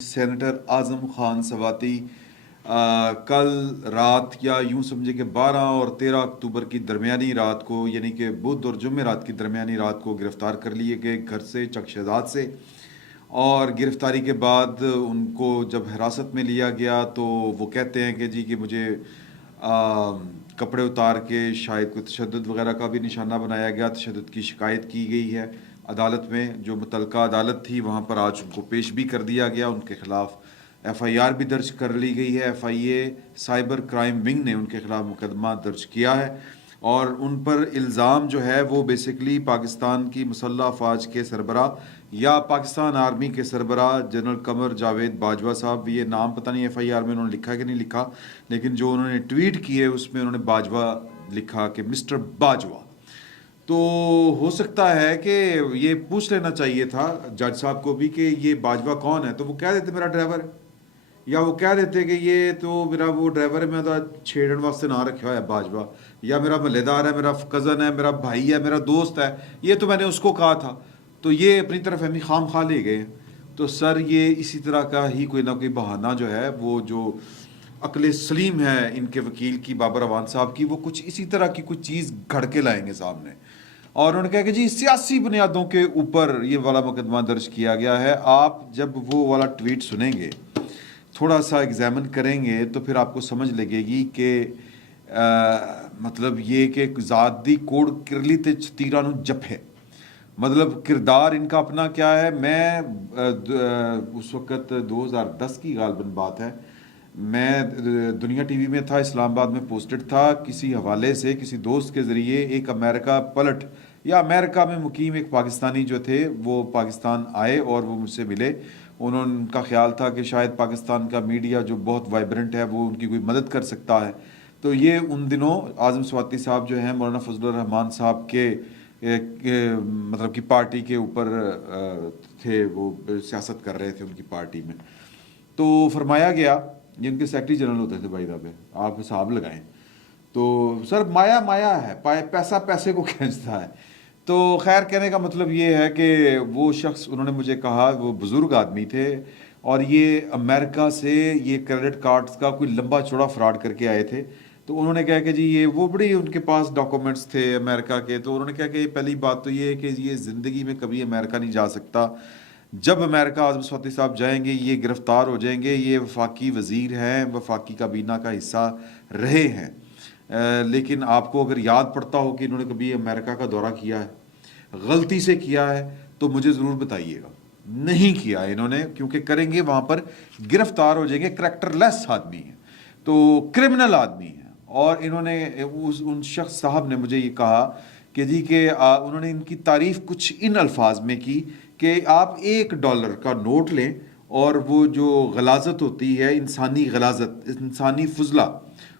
Senator Azam Khan Swati کل رات یا یوں سمجھے کہ 12 اور 13 اکتوبر کی درمیانی رات کو یعنی کہ بدھ اور جمعرات کی درمیانی رات کو گرفتار کر لیے گئے گھر سے چک شہزاد سے. اور گرفتاری کے بعد ان کو جب حراست میں لیا گیا تو وہ کہتے ہیں کہ جی کہ مجھے کپڑے اتار کے شاید کوئی تشدد وغیرہ کا بھی نشانہ بنایا گیا. تشدد کی شکایت کی گئی ہے عدالت میں. جو متعلقہ عدالت تھی وہاں پر آج ان کو پیش بھی کر دیا گیا. ان کے خلاف ایف آئی آر بھی درج کر لی گئی ہے. F I A cyber crime wing نے ان کے خلاف مقدمہ درج کیا ہے اور ان پر الزام جو ہے وہ بیسکلی پاکستان کی مسلح افواج کے سربراہ یا پاکستان آرمی کے سربراہ جنرل قمر جاوید باجوہ صاحب، یہ نام پتہ نہیں ایف آئی آر میں انہوں نے لکھا کہ نہیں لکھا، لیکن جو انہوں نے ٹویٹ کیے اس میں انہوں نے باجوہ لکھا کہ مسٹر باجوہ. تو ہو سکتا ہے کہ یہ پوچھ لینا چاہیے تھا جج صاحب کو بھی کہ یہ باجوہ کون ہے، تو وہ کہہ دیتے میرا ڈرائیور ہے، یا وہ کہہ دیتے کہ یہ تو میرا وہ ڈرائیور ہے، میں تو چھیڑن واسطے نہ رکھا ہوا ہے باجوہ، یا میرا محلے دار ہے، میرا کزن ہے، میرا بھائی ہے، میرا دوست ہے، یہ تو میں نے اس کو کہا تھا. تو یہ اپنی طرف ہمیں خام خواہ لے گئے. تو سر یہ اسی طرح کا ہی کوئی نہ کوئی بہانہ جو ہے وہ جو عقل سلیم ہے ان کے وکیل کی بابر اعوان صاحب کی، وہ کچھ اسی طرح کی کچھ چیز گھڑ کے لائیں گے سامنے. اور انہوں نے کہا کہ جی سیاسی بنیادوں کے اوپر یہ والا مقدمہ درج کیا گیا ہے. آپ جب وہ والا ٹویٹ سنیں گے، تھوڑا سا ایگزامن کریں گے تو پھر آپ کو سمجھ لگے گی کہ مطلب یہ کہ ذاتی کوڑ کرلی تے تیرا نو جپ ہے. مطلب کردار ان کا اپنا کیا ہے. میں اس وقت 2010 کی غالباً بات ہے، میں دنیا ٹی وی میں تھا، اسلام آباد میں پوسٹڈ تھا. کسی حوالے سے کسی دوست کے ذریعے ایک امریکہ پلٹ یا امریکہ میں مقیم ایک پاکستانی جو تھے وہ پاکستان آئے اور وہ مجھ سے ملے. ان کا خیال تھا کہ شاید پاکستان کا میڈیا جو بہت وائبرنٹ ہے وہ ان کی کوئی مدد کر سکتا ہے. تو یہ ان دنوں اعظم سواتی صاحب جو ہیں مولانا فضل الرحمان صاحب کے مطلب کہ پارٹی کے اوپر تھے، وہ سیاست کر رہے تھے ان کی پارٹی میں. تو فرمایا گیا، جن کے سیکرٹری جنرل ہوتے تھے بھائی صاحب، آپ حساب لگائیں. تو سر مایا مایا ہے، پیسہ پیسے کو کھینچتا ہے. تو خیر کہنے کا مطلب یہ ہے کہ وہ شخص انہوں نے مجھے کہا، وہ بزرگ آدمی تھے اور یہ امریکہ سے یہ کریڈٹ کارڈز کا کوئی لمبا چوڑا فراڈ کر کے آئے تھے. تو انہوں نے کہا کہ جی یہ وہ بڑی ان کے پاس ڈاکومنٹس تھے امریکہ کے. تو انہوں نے کہا کہ پہلی بات تو یہ ہے کہ یہ زندگی میں کبھی امریکہ نہیں جا سکتا. جب امریکہ اعظم سواتی صاحب جائیں گے یہ گرفتار ہو جائیں گے. یہ وفاقی وزیر ہیں، وفاقی کابینہ کا حصہ رہے ہیں. لیکن آپ کو اگر یاد پڑتا ہو کہ انہوں نے کبھی امریکہ کا دورہ کیا ہے، غلطی سے کیا ہے تو مجھے ضرور بتائیے گا. نہیں کیا انہوں نے، کیونکہ کریں گے وہاں پر گرفتار ہو جائیں گے. کریکٹر لیس آدمی ہیں، تو کرمنل آدمی ہیں. اور انہوں نے ان شخص صاحب نے مجھے یہ کہا کہ جی کہ انہوں نے ان کی تعریف کچھ ان الفاظ میں کی کہ آپ $1 کا نوٹ لیں اور وہ جو غلاظت ہوتی ہے، انسانی غلاظت، انسانی فضلہ،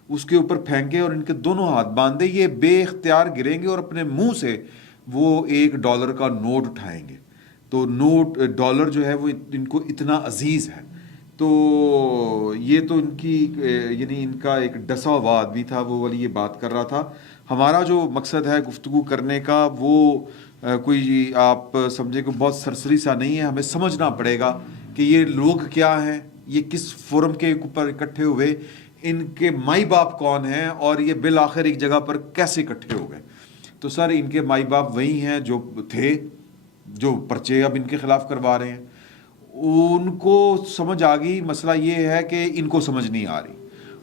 اس کے اوپر پھینکیں اور ان کے دونوں ہاتھ باندھ دیں. یہ بے اختیار گریں گے اور اپنے منہ سے وہ $1 کا نوٹ اٹھائیں گے. تو ڈالر جو ہے وہ ان کو اتنا عزیز ہے. تو یہ تو ان کی یعنی ان کا ایک ڈسا ہوا آدمی تھا، وہ والی یہ بات کر رہا تھا. ہمارا جو مقصد ہے گفتگو کرنے کا وہ کوئی آپ سمجھے کہ بہت سرسری سا نہیں ہے. ہمیں سمجھنا پڑے گا کہ یہ لوگ کیا ہیں، یہ کس فورم کے اوپر اکٹھے ہوئے، ان کے مائی باپ کون ہیں، اور یہ بالآخر ایک جگہ پر کیسے اکٹھے ہو گئے. تو سر ان کے مائی باپ وہی ہیں جو تھے، جو پرچے اب ان کے خلاف کروا رہے ہیں. ان کو سمجھ آ گئی. مسئلہ یہ ہے کہ ان کو سمجھ نہیں آ رہی.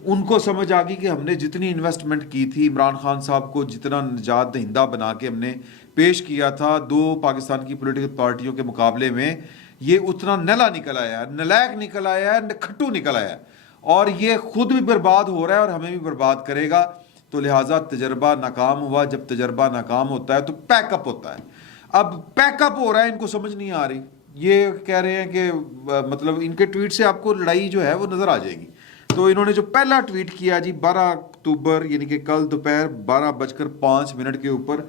ان کو سمجھ آ گئی کہ ہم نے جتنی انویسٹمنٹ کی تھی، عمران خان صاحب کو جتنا نجات دہندہ بنا کے ہم نے پیش کیا تھا 2 پاکستان کی پولیٹیکل پارٹیوں کے مقابلے میں، یہ اتنا نلا نکل آیا ہے، نلائق نکل آیا ہے، کھٹو نکل آیا ہے، اور یہ خود بھی برباد ہو رہا ہے اور ہمیں بھی برباد کرے گا. تو لہٰذا تجربہ ناکام ہوا. جب تجربہ ناکام ہوتا ہے تو پیک اپ ہوتا ہے. اب پیک اپ ہو رہا ہے، ان کو سمجھ نہیں آ رہی. یہ کہہ رہے ہیں کہ مطلب ان کے ٹویٹ سے آپ کو لڑائی جو ہے وہ نظر آ جائے گی. تو انہوں نے جو پہلا ٹویٹ کیا جی 12 اکتوبر یعنی کہ کل دوپہر 12:05 کے اوپر،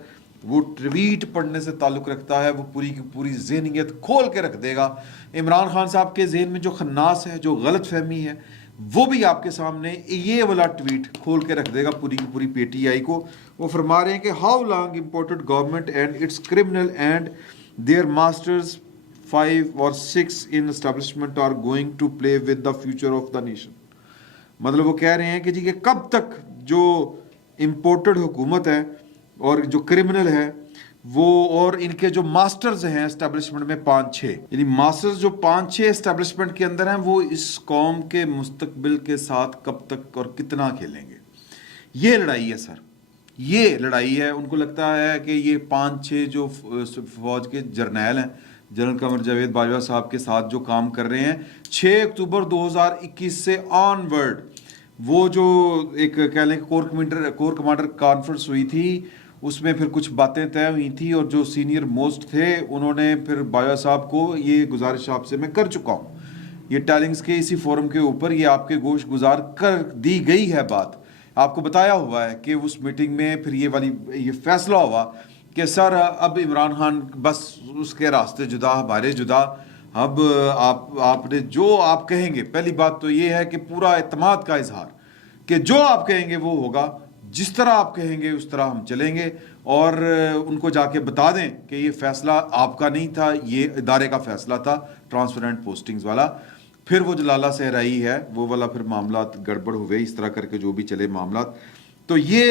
وہ ٹویٹ پڑھنے سے تعلق رکھتا ہے. وہ پوری کی پوری ذہنیت کھول کے رکھ دے گا. عمران خان صاحب کے ذہن میں جو خناس ہے، جو غلط فہمی ہے، وہ بھی آپ کے سامنے یہ والا ٹویٹ کھول کے رکھ دے گا پوری کی پوری پی ٹی آئی کو. وہ فرما رہے ہیں کہ how long imported government and it's criminal and their masters 5 or 6 in establishment are going to play with the future of the nation. मतलब वो कह रहे हैं कि जी कि कब तक जो इम्पोर्टेड हुकूमत है और जो क्रिमिनल है वो और इनके जो मास्टर्स हैं एस्टेब्लिशमेंट में 5-6, यानी मास्टर्स जो 5-6 एस्टेब्लिशमेंट के अंदर हैं वो इस कौम के मुस्तकबिल के साथ कब तक और कितना खेलेंगे. ये लड़ाई है सर, ये लड़ाई है. उनको लगता है कि ये 5-6 जो फौज के जर्नैल हैं, जनरल कमर जावेद बाजवा साहब के साथ जो काम कर रहे हैं, 6 अक्टूबर 2021 से ऑनवर्ड वो जो एक कह लें कोर कमांडर कॉन्फ्रेंस हुई थी उसमें फिर कुछ बातें तय हुई थी और जो सीनियर मोस्ट थे उन्होंने फिर बाजवा साहब को ये गुजारिश आपसे मैं कर चुका हूँ, ये टैलिंग्स के इसी फोरम के ऊपर ये आपके गोश गुजार कर दी गई है बात. आपको बताया हुआ है कि उस मीटिंग में फिर ये फैसला हुआ कि सर अब इमरान खान बस उसके रास्ते जुदा हमारे जुदा. अब आपने जो आप कहेंगे, पहली बात तो ये है कि पूरा एतमाद का इजहार कि जो आप कहेंगे वो होगा, जिस तरह आप कहेंगे उस तरह हम चलेंगे. और उनको जाके बता दें कि ये फैसला आपका नहीं था, ये इदारे का फैसला था ट्रांसफर एंड पोस्टिंग्स वाला. फिर वो जो लाला सहराई है वो वाला फिर मामला गड़बड़ हुए, इस तरह करके जो भी चले मामला. तो ये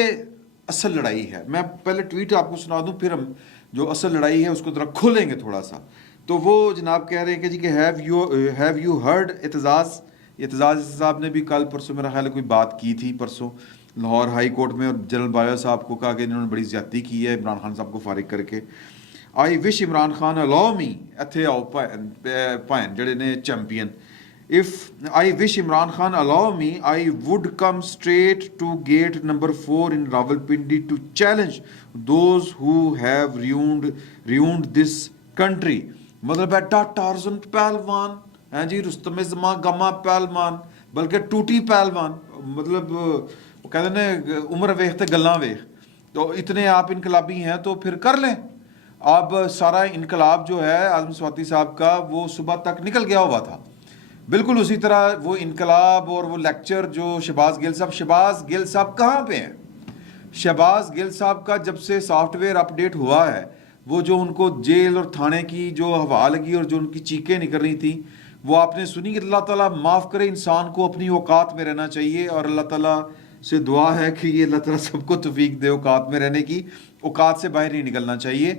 असल लड़ाई है. मैं पहले ट्वीट आपको सुना दूं, फिर हम जो असल लड़ाई है उसको जरा खोलेंगे थोड़ा सा. तो वो जनाब कह रहे हैं कि जी कि हैव यू हर्ड एतजाज़ साहब ने भी कल परसों मेरा ख्याल है कोई बात की थी परसों लाहौर हाई कोर्ट में, और जनरल बाजवा साहब को कहा कि इन्होंने बड़ी ज़्यादती की है इमरान खान साहब को फारिग करके. I wish Imran Khan allow me इत्थे आओ भैन जेड़े ने champion. If I wish Imran Khan allow me, I would come straight to gate number 4 in Rawalpindi to challenge those who have ruined this country. मतलब बेटा टार्जन पहलवान हैं जी, रुस्तम ज़मा गमा पहलवान, बल्कि टूटी पहलवान. मतलब वो कहते हैं उम्र वेख ते गल्लां वेख. तो इतने आप इनकलाबी हैं तो फिर कर लें. अब सारा इनकलाब जो है आज़म स्वाति साहब का वो सुबह तक निकल गया हुआ था. बिल्कुल उसी तरह वो इनकलाब और वो लेक्चर जो शहबाज गिल साहब कहाँ पे हैं? शहबाज गिल साहब का जब से सॉफ्टवेयर अपडेट हुआ है, वो जो उनको जेल और थाने की जो हवा लगी और जो उनकी चीखें निकल रही थी वो आपने सुनी कि अल्लाह ताला माफ़ करे, इंसान को अपनी औकात में रहना चाहिए. और अल्लाह ताला से दुआ है कि ये अल्लाह ताला सबको तौफीक दे औकात में रहने की, औकात से बाहर नहीं निकलना चाहिए.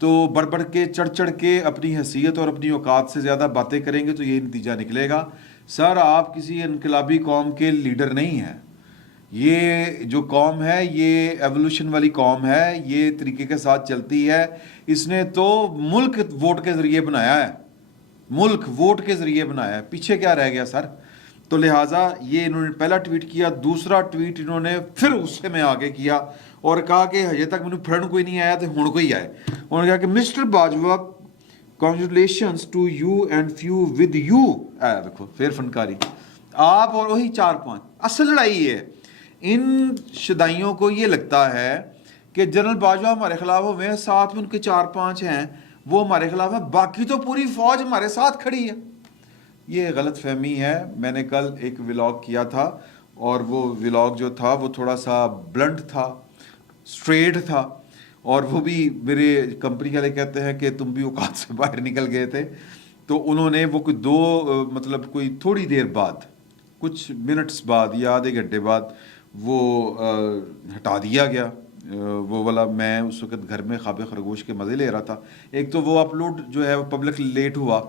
तो बढ़ के चढ़ के अपनी हैसियत और अपनी औकात से ज़्यादा बातें करेंगे तो ये नतीजा निकलेगा. सर आप किसी इनकलाबी कौम के लीडर नहीं हैं. ये जो कौम है ये एवोल्यूशन वाली कौम है, ये तरीके के साथ चलती है. इसने तो मुल्क वोट के ज़रिए बनाया है, मुल्क वोट के ज़रिए बनाया है, पीछे क्या रह गया सर? तो लिहाजा ये इन्होंने पहला ट्वीट किया. दूसरा ट्वीट इन्होंने फिर उससे में आगे किया और कहा कि हजे तक मैंने फड़न कोई नहीं आया तो हुण कोई आए. उन्होंने कहा कि mister Bajwa congratulations to you and few with you. देखो फिर फनकारी आप और वही 4-5. असल लड़ाई है. इन शदाइयों को ये लगता है कि जनरल बाजवा हमारे खिलाफ हुए, साथ में उनके 4-5 हैं वो हमारे खिलाफ है, बाकी तो पूरी फौज हमारे साथ खड़ी है. ये गलत फहमी है. मैंने कल एक व्लॉग किया था और वो व्लॉग जो था वो थोड़ा सा ब्लंट था, स्ट्रेट था, और वो भी मेरे कंपनी वाले कहते हैं कि तुम भी औकात से बाहर निकल गए थे. तो उन्होंने वो कोई मतलब कोई थोड़ी देर बाद, कुछ मिनट्स बाद या आधे घंटे बाद वो हटा दिया गया वो वाला. मैं उस वक्त घर में ख्वाब खरगोश के मज़े ले रहा था. एक तो वो अपलोड जो है वो पब्लिक लेट हुआ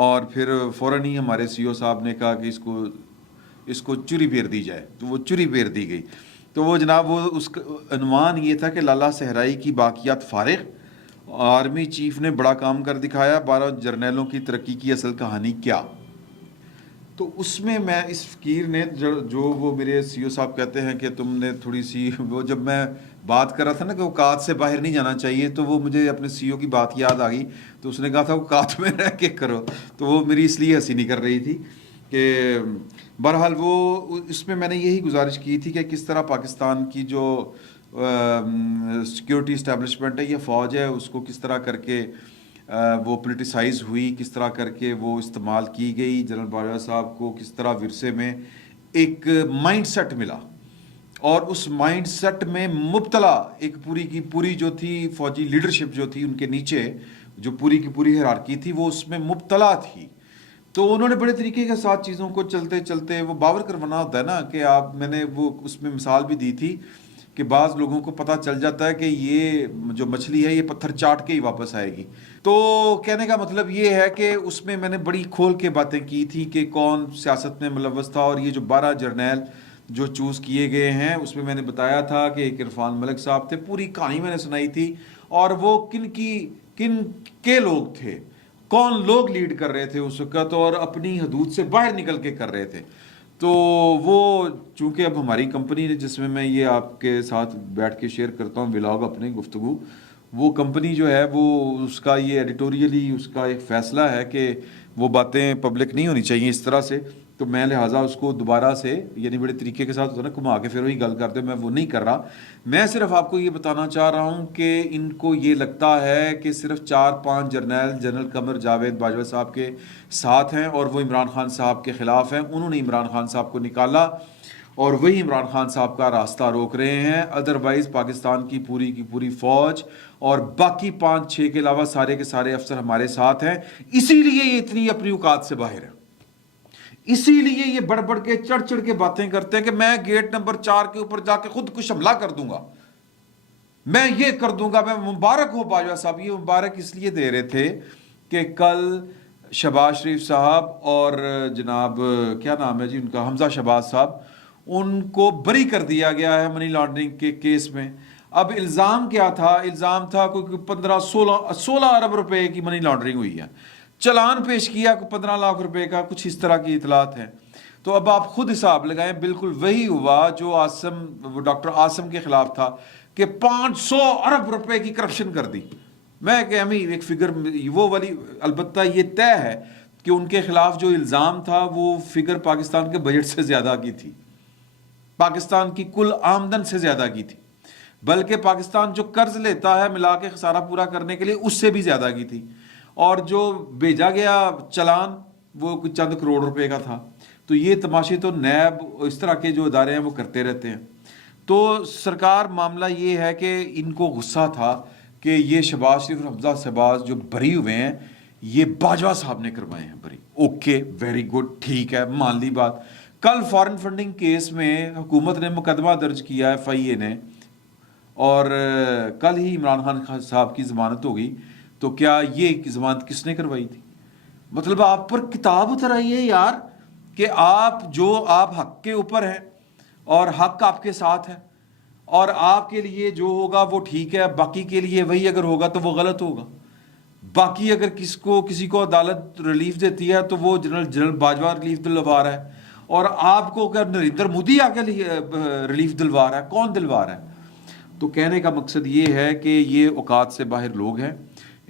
और फिर फ़ौरन ही हमारे सीईओ साहब ने कहा कि इसको चुरी फेर दी जाए, तो वो चुरी फेर दी गई. तो वो जनाब वो उसका अनुमान ये था कि लाला सहराई की बाकियात फारिग, आर्मी चीफ ने बड़ा काम कर दिखाया, 12 जर्नैलों की तरक्की की असल कहानी क्या. तो उसमें मैं इस फ़कीर ने जो वो मेरे सीईओ साहब कहते हैं कि तुमने थोड़ी सी वो, जब मैं बात कर रहा था ना कि औकात से बाहर नहीं जाना चाहिए, तो वो मुझे अपने सीईओ की बात याद आ गई. तो उसने कहा था औकात में रह के करो, तो वो मेरी इसलिए हंसी नहीं कर रही थी कि बहरहाल वो इसमें मैंने यही गुजारिश की थी कि किस तरह पाकिस्तान की जो सिक्योरिटी इस्टेब्लिशमेंट है, ये फ़ौज है, उसको किस तरह करके वो पोलिटिसाइज़ हुई, किस तरह करके वो इस्तेमाल की गई. जनरल बाजवा साहब को किस तरह विरसे में एक माइंड सेट मिला और उस माइंड सेट में मुब्तला एक पूरी की पूरी जो थी फ़ौजी लीडरशिप जो थी उनके नीचे, जो पूरी की पूरी हायरार्की थी वो उसमें मुब्तला थी। तो उन्होंने बड़े तरीके के साथ चीज़ों को चलते चलते वो बावर करवाना होता है ना कि आप, मैंने वो उसमें मिसाल भी दी थी कि बाज़ लोगों को पता चल जाता है कि ये जो मछली है ये पत्थर चाट के ही वापस आएगी। तो कहने का मतलब ये है कि उसमें मैंने बड़ी खोल के बातें की थी कि कौन सियासत में मुलव्वस था, और ये जो 12 जर्नैल जो चूज़ किए गए हैं उसमें मैंने बताया था कि एक इरफान मलिक साहब थे, पूरी कहानी मैंने सुनाई थी, और वो किन के लोग थे, कौन लोग लीड कर रहे थे उस वक्त, और अपनी हदूद से बाहर निकल के कर रहे थे। तो वो चूँकि अब हमारी कंपनी ने, जिसमें मैं ये आपके साथ बैठ के शेयर करता हूँ व्लॉग अपने गुफ्तगू, वो कंपनी जो है वो उसका ये एडिटोरियली उसका एक फ़ैसला है कि वो बातें पब्लिक नहीं होनी चाहिए इस तरह से। तो मैं लिहाजा उसको दोबारा से, यानी बड़े तरीके के साथ होता है ना, घुमा के फिर वही गल करते, मैं वो नहीं कर रहा। मैं सिर्फ आपको ये बताना चाह रहा हूँ कि इनको ये लगता है कि सिर्फ 4-5 जर्नैल जनरल कमर जावेद बाजवा साहब के साथ हैं और वो इमरान खान साहब के ख़िलाफ़ हैं। उन्होंने इमरान खान साहब को निकाला और वही इमरान खान साहब का रास्ता रोक रहे हैं। अदरवाइज़ पाकिस्तान की पूरी फ़ौज और बाकी 5-6 के अलावा सारे के सारे अफसर हमारे साथ हैं। इसीलिए ये इतनी अपनी औकात से बाहर है, इसीलिए ये बढ़ बढ़ के चढ़ चढ़ के बातें करते हैं कि मैं गेट नंबर 4 के ऊपर जाके खुद कुछ हमला कर दूंगा, मैं ये कर दूंगा। मैं मुबारक हो बाजवा साहब, ये मुबारक इसलिए दे रहे थे कि कल शहबाज शरीफ साहब और जनाब क्या नाम है जी उनका, हमजा शहबाज साहब, उनको बरी कर दिया गया है मनी लॉन्ड्रिंग के केस में। अब इल्ज़ाम क्या था? इल्ज़ाम था कोई 15-16 अरब रुपए की मनी लॉन्ड्रिंग हुई है। चलान पेश किया 15 लाख रुपए का, कुछ इस तरह की इतलात हैं। तो अब आप खुद हिसाब लगाएं, बिल्कुल वही हुआ जो डॉक्टर आसम के खिलाफ था कि 500 अरब रुपए की करप्शन कर दी। मैं क्या हमें एक फिगर वो वाली, अलबत्ता ये तय है कि उनके खिलाफ जो इल्ज़ाम था वो फिगर पाकिस्तान के बजट से ज़्यादा की थी, पाकिस्तान की कुल आमदन से ज़्यादा की थी, बल्कि पाकिस्तान जो कर्ज लेता है मिला के खसारा पूरा करने के लिए उससे भी ज़्यादा की थी। और जो भेजा गया चलान वो कुछ चंद करोड़ रुपए का था। तो ये तमाशे तो नैब इस तरह के जो इदारे हैं वो करते रहते हैं। तो सरकार, मामला ये है कि इनको गुस्सा था कि ये शहबाज शरीफ और हमजा शहबाज जो बरी हुए हैं ये बाजवा साहब ने करवाए हैं बरी। ओके, वेरी गुड, ठीक है, मान ली बात। कल फॉरेन फंडिंग केस में हुकूमत ने मुकदमा दर्ज किया FIA ने, और कल ही इमरान खान साहब की ज़मानत हो गई। तो क्या ये ज़मानत किसने करवाई थी? मतलब आप पर किताब उतर आई है यार कि आप हक के ऊपर हैं और हक आपके साथ है, और आपके लिए जो होगा वो ठीक है, बाकी के लिए वही अगर होगा तो वो गलत होगा। बाकी अगर किसी को अदालत रिलीफ देती है तो वो जनरल बाजवा रिलीफ दिलवा रहा है, और आपको अगर नरेंद्र मोदी आके रिलीफ दिलवा रहा है, कौन दिलवा रहा है? तो कहने का मकसद ये है कि ये औकात से बाहर लोग हैं,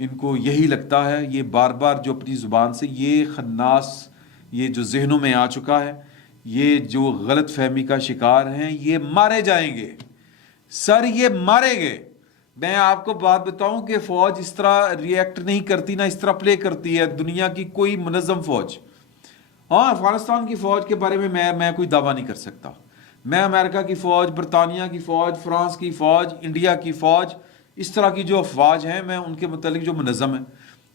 इनको यही लगता है, ये बार बार जो अपनी ज़ुबान से ये खन्नास, ये जो जहनों में आ चुका है, ये जो गलत फहमी का शिकार हैं, ये मारे जाएंगे सर, ये मारे गए। मैं आपको बात बताऊं कि फ़ौज इस तरह रिएक्ट नहीं करती, ना इस तरह प्ले करती है दुनिया की कोई मुनज़्ज़म फ़ौज। हाँ, अफ़गानिस्तान की फ़ौज के बारे में मैं कोई दावा नहीं कर सकता। मैं अमेरिका की फ़ौज, बरतानिया की फ़ौज, फ्रांस की फ़ौज, इंडिया की फ़ौज, इस तरह की जो अफवाज हैं, मैं उनके मतलब जो मुनज़्ज़म है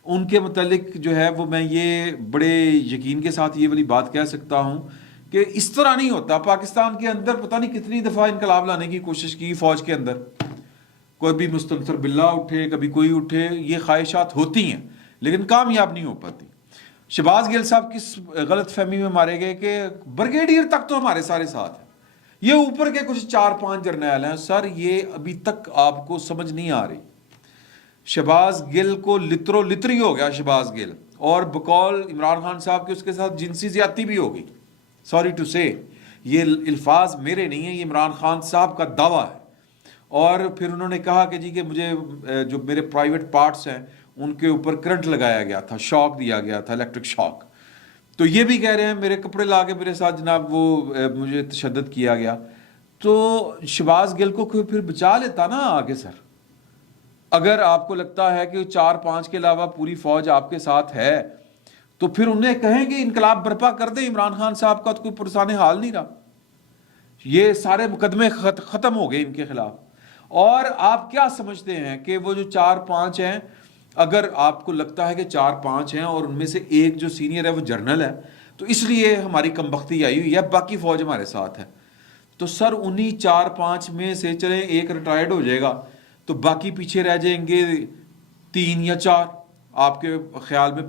उनके मतलब जो है वो मैं ये बड़े यकीन के साथ ये वाली बात कह सकता हूँ कि इस तरह नहीं होता। पाकिस्तान के अंदर पता नहीं कितनी दफ़ा इनकलाब लाने की कोशिश की फ़ौज के अंदर, कोई भी मुस्तनसर बिल्ला उठे, कभी कोई उठे, ये ख्वाहिशात होती हैं लेकिन कामयाब नहीं हो पाती। शहबाज गिल साहब किस गलत फहमी में मारे गए कि ब्रिगेडियर तक तो हमारे सारे साथ हैं, ये ऊपर के कुछ 4-5 जर्नैल हैं। सर, ये अभी तक आपको समझ नहीं आ रही। शहबाज गिल को लितरी हो गया शहबाज गिल, और बकौल इमरान खान साहब के उसके साथ जिनसी ज्यादती भी होगी। सॉरी टू से, ये अल्फाज मेरे नहीं है, ये इमरान खान साहब का दावा है। और फिर उन्होंने कहा कि जी कि मुझे जो मेरे प्राइवेट पार्ट्स हैं उनके ऊपर करंट लगाया गया था, शॉक दिया गया था, इलेक्ट्रिक शॉक। तो ये भी कह रहे हैं मेरे कपड़े ला के मेरे साथ जनाब वो मुझे तशद्दुद किया गया। तो शहबाज गिल को फिर बचा लेता ना आगे सर। अगर आपको लगता है कि 4-5 के अलावा पूरी फौज आपके साथ है तो फिर उन्हें कहें कि इनकलाब बर्पा कर दे। इमरान खान साहब का तो कोई पुरसाने हाल नहीं रहा, ये सारे मुकदमे खत्म हो गए इनके खिलाफ। और आप क्या समझते हैं कि वो जो 4-5 हैं اگر آپ کو لگتا ہے کہ 4-5 ہیں اور ان میں سے ایک جو سینئر ہے وہ جرنل ہے تو اس لیے ہماری کمبختی آئی ہوئی ہے، باقی فوج ہمارے ساتھ ہے، تو سر انہی 4-5 میں سے چلیں ایک ریٹائرڈ ہو جائے گا تو باقی پیچھے رہ جائیں گے 3 یا 4. آپ کے خیال میں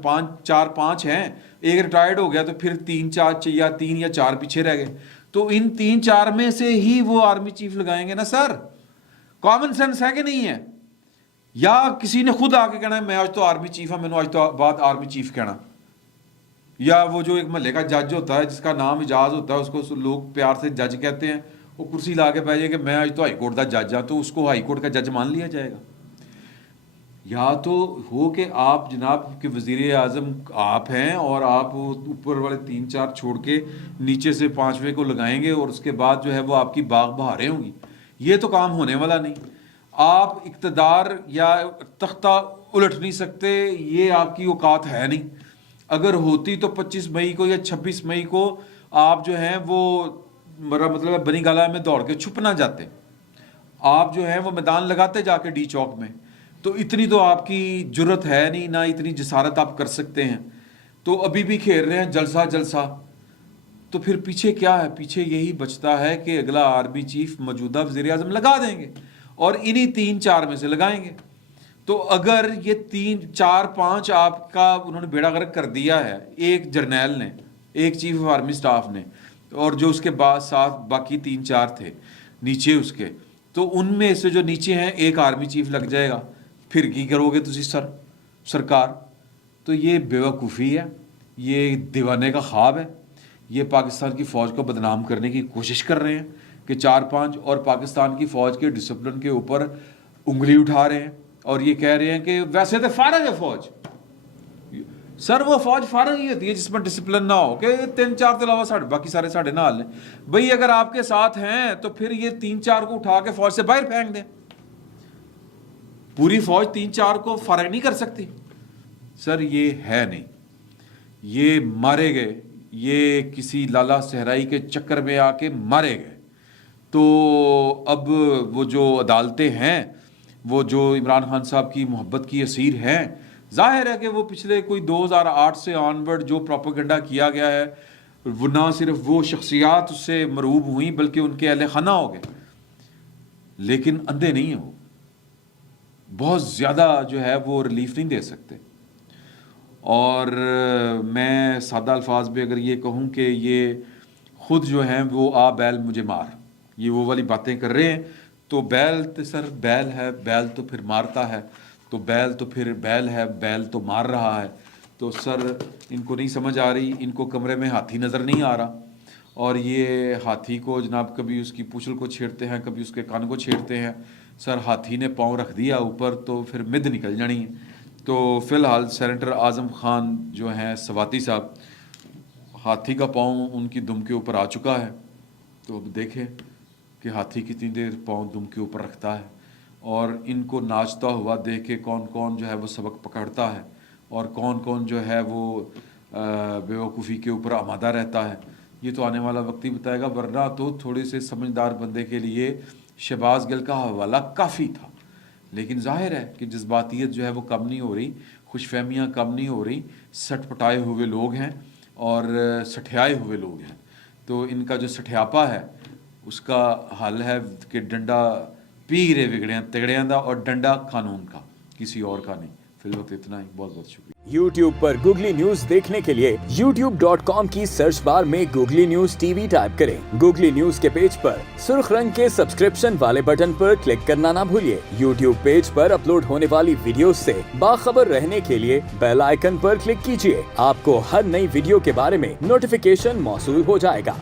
4-5 ہیں، ایک ریٹائرڈ ہو گیا تو پھر 3 یا 4 پیچھے رہ گئے. تو ان 3-4 میں سے ہی وہ آرمی چیف لگائیں گے نا سر. کامن سینس ہے کہ نہیں ہے؟ یا کسی نے خود آ کے کہنا ہے میں آج تو آرمی چیف ہوں، میں نے آج تو بات آرمی چیف کہنا. یا وہ جو ایک محلے کا جج ہوتا ہے جس کا نام اجاز ہوتا ہے، اس کو لوگ پیار سے جج کہتے ہیں، وہ کرسی لا کے بیٹھ جائے کہ میں آج تو ہائی کورٹ کا جج ہوں، تو اس کو ہائی کورٹ کا جج مان لیا جائے گا. یا تو ہو کہ آپ جناب کے وزیر اعظم آپ ہیں اور آپ اوپر والے 3-4 چھوڑ کے نیچے سے 5ویں کو لگائیں گے اور اس کے بعد جو ہے وہ آپ کی باغ بہاریں ہوں گی. یہ تو کام ہونے والا نہیں. آپ اقتدار یا تختہ الٹ نہیں سکتے، یہ آپ کی اوقات ہے نہیں. اگر ہوتی تو 25 مئی کو یا 26 مئی کو آپ جو ہیں وہ میرا مطلب ہے بنی گالہ میں دوڑ کے چھپ نہ جاتے، آپ جو ہیں وہ میدان لگاتے جا کے ڈی چوک میں. تو اتنی تو آپ کی جرت ہے نہیں، نہ اتنی جسارت آپ کر سکتے ہیں. تو ابھی بھی کھیل رہے ہیں جلسہ. تو پھر پیچھے کیا ہے؟ پیچھے یہی بچتا ہے کہ اگلا آرمی چیف موجودہ وزیر اعظم لگا دیں گے اور انہی 3-4 میں سے لگائیں گے. تو اگر یہ 3-4-5 آپ کا انہوں نے بیڑا غرق کر دیا ہے، ایک جرنیل نے، ایک چیف آف آرمی سٹاف نے، اور جو اس کے بعد ساتھ باقی 3-4 تھے نیچے اس کے، تو ان میں سے جو نیچے ہیں ایک آرمی چیف لگ جائے گا. پھر کی کرو گے تسی سرکار؟ تو یہ بیوقوفی ہے، یہ دیوانے کا خواب ہے. یہ پاکستان کی فوج کو بدنام کرنے کی کوشش کر رہے ہیں کہ 4-5 اور پاکستان کی فوج کے ڈسپلن کے اوپر انگلی اٹھا رہے ہیں اور یہ کہہ رہے ہیں کہ ویسے تو فارغ ہے فوج. سر وہ فوج فارغ ہی ہوتی ہے جس میں ڈسپلن نہ ہو، کہ 3-4 کے علاوہ باقی سارے ساڑھے نال ہیں. بھئی اگر آپ کے ساتھ ہیں تو پھر یہ 3-4 کو اٹھا کے فوج سے باہر پھینک دیں. پوری فوج 3-4 کو فارغ نہیں کر سکتی. سر یہ ہے نہیں، یہ مارے گئے، یہ کسی لالا صحرائی کے چکر میں آ کے مارے گئے. تو اب وہ جو عدالتیں ہیں، وہ جو عمران خان صاحب کی محبت کی اسیر ہیں، ظاہر ہے کہ وہ پچھلے کوئی 2008 سے آنورڈ جو پروپیگنڈا کیا گیا ہے، وہ نہ صرف وہ شخصیات اس سے مرعوب ہوئیں بلکہ ان کے اہل خانہ ہو گئے. لیکن اندھے نہیں ہو، بہت زیادہ جو ہے وہ ریلیف نہیں دے سکتے. اور میں سادہ الفاظ میں اگر یہ کہوں کہ یہ خود جو ہیں وہ آ بیل مجھے مار، یہ وہ والی باتیں کر رہے ہیں. تو بیل تو سر بیل ہے، بیل تو پھر مارتا ہے، تو بیل تو پھر بیل ہے، بیل تو مار رہا ہے. تو سر ان کو نہیں سمجھ آ رہی، ان کو کمرے میں ہاتھی نظر نہیں آ رہا، اور یہ ہاتھی کو جناب کبھی اس کی پوچھل کو چھیڑتے ہیں، کبھی اس کے کان کو چھیڑتے ہیں. سر ہاتھی نے پاؤں رکھ دیا اوپر تو پھر مد نکل جانی ہے. تو فی الحال سینیٹر اعظم خان جو ہیں سواتی صاحب، ہاتھی کا پاؤں ان کی دم کے اوپر آ چکا ہے. تو اب دیکھیں کہ ہاتھی کتنی دیر پاؤں دم کے اوپر رکھتا ہے، اور ان کو ناچتا ہوا دیکھ کے کون کون جو ہے وہ سبق پکڑتا ہے اور کون کون جو ہے وہ بیوقوفی کے اوپر آمادہ رہتا ہے. یہ تو آنے والا وقت ہی بتائے گا. ورنہ تو تھوڑے سے سمجھدار بندے کے لیے شہباز گل کا حوالہ کافی تھا. لیکن ظاہر ہے کہ جذباتیت جو ہے وہ کم نہیں ہو رہی، خوش فہمیاں کم نہیں ہو رہی. سٹ پٹائے ہوئے لوگ ہیں اور سٹھیائے ہوئے لوگ ہیں. تو ان کا جو سٹھیاپا ہے اس کا حل ہے کہ ڈنڈا پی رے بگڑیاں تگڑیاں دا، اور ڈنڈا قانون کا، کسی اور کا نہیں. فی الوقت اتنا ہی. بہت بہت شکریہ. YouTube پر گوگلی نیوز دیکھنے کے لیے youtube.com کی سرچ بار میں googly news T V type کریں. گوگلی نیوز کے پیج پر سرخ رنگ کے سبسکرپشن والے بٹن پر کلک کرنا نہ بھولیے. YouTube پیج پر اپلوڈ ہونے والی ویڈیوز سے باخبر رہنے کے لیے بیل آئیکن پر کلک کیجیے. آپ کو ہر نئی ویڈیو کے بارے میں نوٹیفیکیشن موصول ہو جائے گا.